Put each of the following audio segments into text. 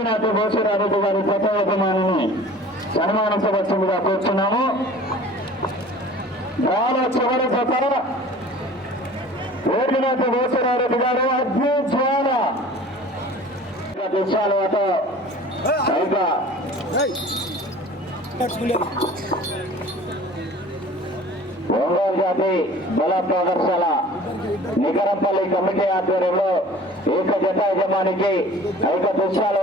మేఘనాథ్ భోసరారెడ్డి గారి కొత్త యజమానిని సన్మానించవలసిందిగా కూర్చున్నాము. బాల చివరి జత మేఘనాథ్ భోసరారెడ్డి గారు అగ్ని జ్వాల. ఒంగోలు జాతి బల ప్రదర్శన. నికరంపల్లి కమిటీ ఆధ్వర్యంలో ఏక జత యజమానికి ఐక దృశ్యాల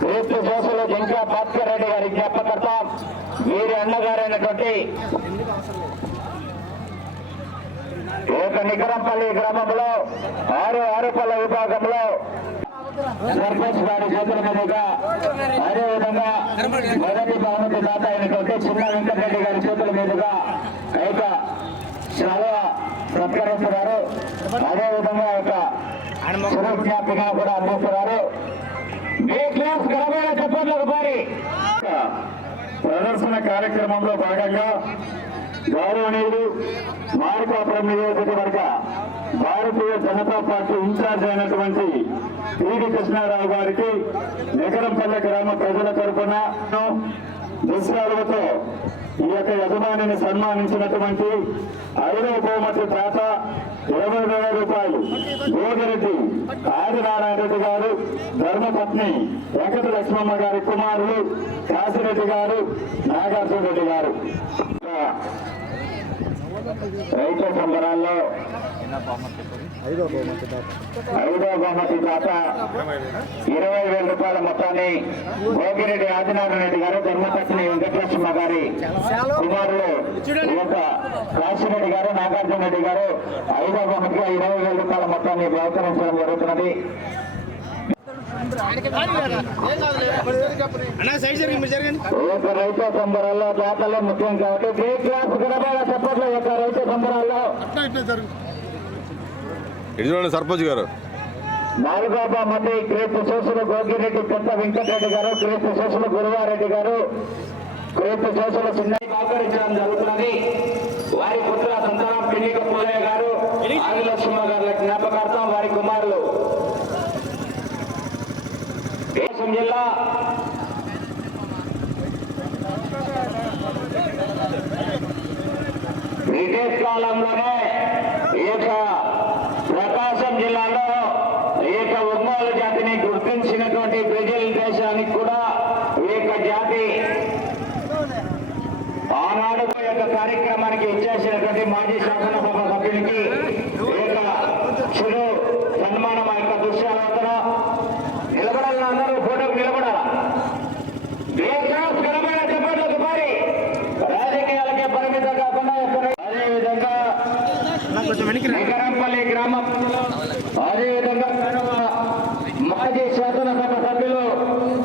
క్రీస్తు సోషల్ జింకా భాస్కర్ రెడ్డి గారి జ్ఞాపకర్త వీరి అన్నగారైనటువంటి ఒక నికరంపల్లి గ్రామంలో ఆరు ఆరుపల్ల విభాగంలో సర్పంచ్ గారి చేతుల మీదుగా అదేవిధంగా మొదటి బహుమతి దాత అయినటువంటి చిన్న వెంకటరెడ్డి గారి చేతుల మీదుగా ఏక చాలా సత్కరిస్తున్నారు అదేవిధంగా ఒక సురజ్ఞాపిగా కూడా అందిస్తున్నారు క్లాస్ ప్రదర్శన కార్యక్రమంలో భాగంగా గౌరవనీయులు మార్కాపురం నియోజకవర్గ భారతీయ జనతా పార్టీ ఇన్ఛార్జ్ అయినటువంటి పిడి కృష్ణారావు గారికి నికరంపల్లె గ్రామ ప్రజల తరఫున దుశ్యాలతో ఈ యొక్క యజమానిని సన్మానించినటువంటి ఐరో బహుమతి తాత ఇరవై వేల రూపాయలు. గోగిరెడ్డి ఆదినారాయణ రెడ్డి గారు ధర్మపత్ని వెంకట లక్ష్మమ్మ గారి కుమారులు కాశిరెడ్డి గారు నాగార్జున రెడ్డి గారు. రైతు సంబరాల్లో ఐదో బహుమతి దాత. ఇరవై వేల రూపాయల మొత్తాన్ని భోగిరెడ్డి ఆదినారాయణ రెడ్డి గారు ధర్మపత్ని వెంకటలక్ష్మ గారి కుమారులు యొక్క కాశీరెడ్డి గారు నాగార్జున రెడ్డి గారు ఐదో బహుమతిగా ఇరవై వేల రూపాయల మొత్తాన్ని బహుకరించడం జరుగుతున్నది. యొక్క రైతు సంబరాల్లో దాతల్లో ముఖ్యం కాబట్టి గ్రే క్లాస్ గడపల చెప్పట్ల యొక్క రైతు సంబరాల్లో. ఇటు సర్పంచ్ గారు. నాలుగో బహుమతి క్రీస్తు శేషులు గోగిరెడ్డి పెద్ద వెంకటరెడ్డి గారు క్రీస్తు శేషులు గురువారెడ్డి గారు క్రీస్తు శేషులు చిన్నయ్య సహకరించడం జరుగుతున్నది వారి పుత్ర సంతానం పిన్నిక పుల్లయ్య గారు ఆదిలక్ష్మ గారి జ్ఞాపకార్థం వారి కుమారులు దేశం జిల్లా. బ్రిటిష్ కాలంలోనే ఈ యొక్క ప్రకాశం జిల్లాలో ఈ యొక్క ఒంగోలు జాతిని గుర్తించినటువంటి బ్రెజిల్ దేశానికి కూడా ఈ యొక్క జాతి. ఆనాడు యొక్క కార్యక్రమానికి ఇచ్చేసినటువంటి మాజీ శాసనసభ సభ్యునికి ఈ యొక్క చిరు సన్మానం యొక్క దృశ్యాలతో నగరంపల్లి గ్రామం. అదేవిధంగా మాజీ శాసనసభ సభ్యులు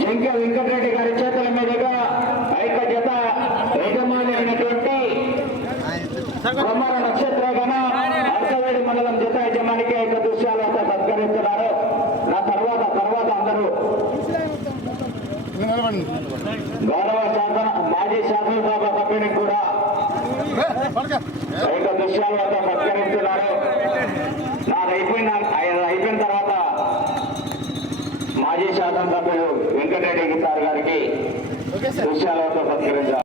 జంక వెంకటరెడ్డి గారి చేతుల మీదుగా ఐక జత యజమాని అయినటువంటి కుమార నక్షత్ర గణ అర్కవేడి మండలం జత యజమానికి ఐక దృశ్యాలతో సత్కరిస్తున్నారు. నా తర్వాత తర్వాత అందరూ. గౌరవ శాసన మాజీ శాసనసభ సభ్యునికి కూడా ఐక దృశ్యాలతో మాజీ శాసనసభ్యులు వెంకటరెడ్డి